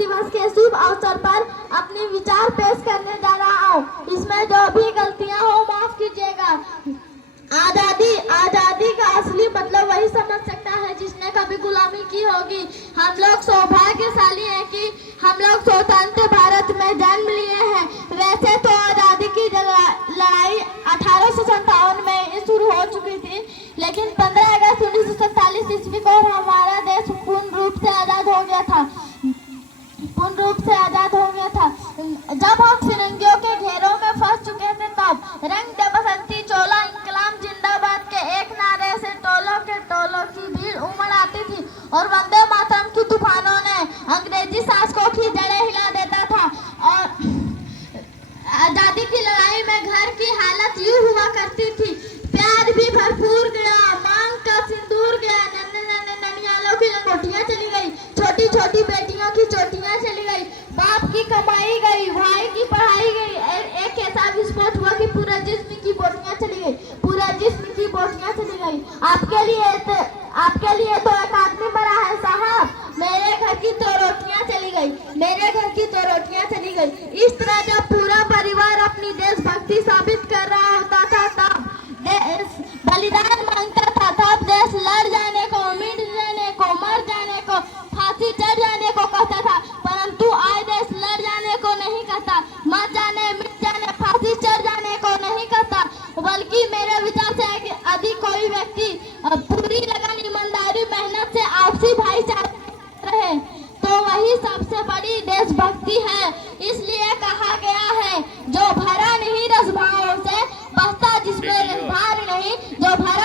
दिवस के शुभ अवसर पर अपने विचार पेश करने जा रहा हूँ। इसमें जो भी गलतियाँ हो माफ कीजिएगा। आजादी का असली मतलब वही समझ सकता है जिसने कभी गुलामी की होगी। हम लोग सौभाग्यशाली हैं कि हम लोग स्वतंत्र भारत में जन्म लिए हैं। वैसे तो आजादी की लड़ाई 1857 में शुरू हो चुकी थी, लेकिन 15 अगस्त 1947 ईस्वी को हमारा देश पूर्ण रूप से आजाद हो गया था। जब हम फिरंगियों के घेरों में फंस चुके थे, तब रंग दे बसंती चोला इंकलाब जिंदाबाद के एक नारे से टोलों के टोलों की भीड़ उमड़ आती थी और वंदे मातरम की तूफानों ने अंग्रेजी शासकों की जड़ें हिला देता था। और आजादी की लड़ाई में घर की हालत यूं हुआ करती थी, प्यार भी भरपूर गया, मांग का सिंदूर गया, नन्हे नन्हे ननियालों की लंगोटियां चली गई, छोटी छोटी बेटियों की चोटियां चली गई, बाप की कमाई गई, भाई की पढ़ाई गई। एक ऐसा विस्फोट हुआ कि पूरा जिस्म की बोटियां चली गई, पूरा जिस्म की बोटियां चली गई। आपके लिए तो एक आदमी मरा है साहब, मेरे घर की तो रोटियां चली गई, मेरे घर की तो रोटियां चली गई। इस तरह जब पूरा परिवार अपनी देशभक्ति साबित कर रहा होता था, तब बलिदान मांगता था, तब देश लड़ जाने को, मिट जाने को, मर जाने को, फांसी चढ़ जाने को कहता था। परंतु आज देश लड़ जाने को नहीं कहता, मर जाने, मिट जाने, फांसी चढ़ जाने को नहीं कहता, बल्कि मेरे विचार से यदि कोई व्यक्ति पूरी लगन, ईमानदारी, मेहनत से आपसी भाईचारा रहे तो वही सबसे बड़ी देशभक्ति है। इसलिए कहा गया है, जो भरा नहीं रस भावों से, बसता जिसमें भार नहीं, जो भरा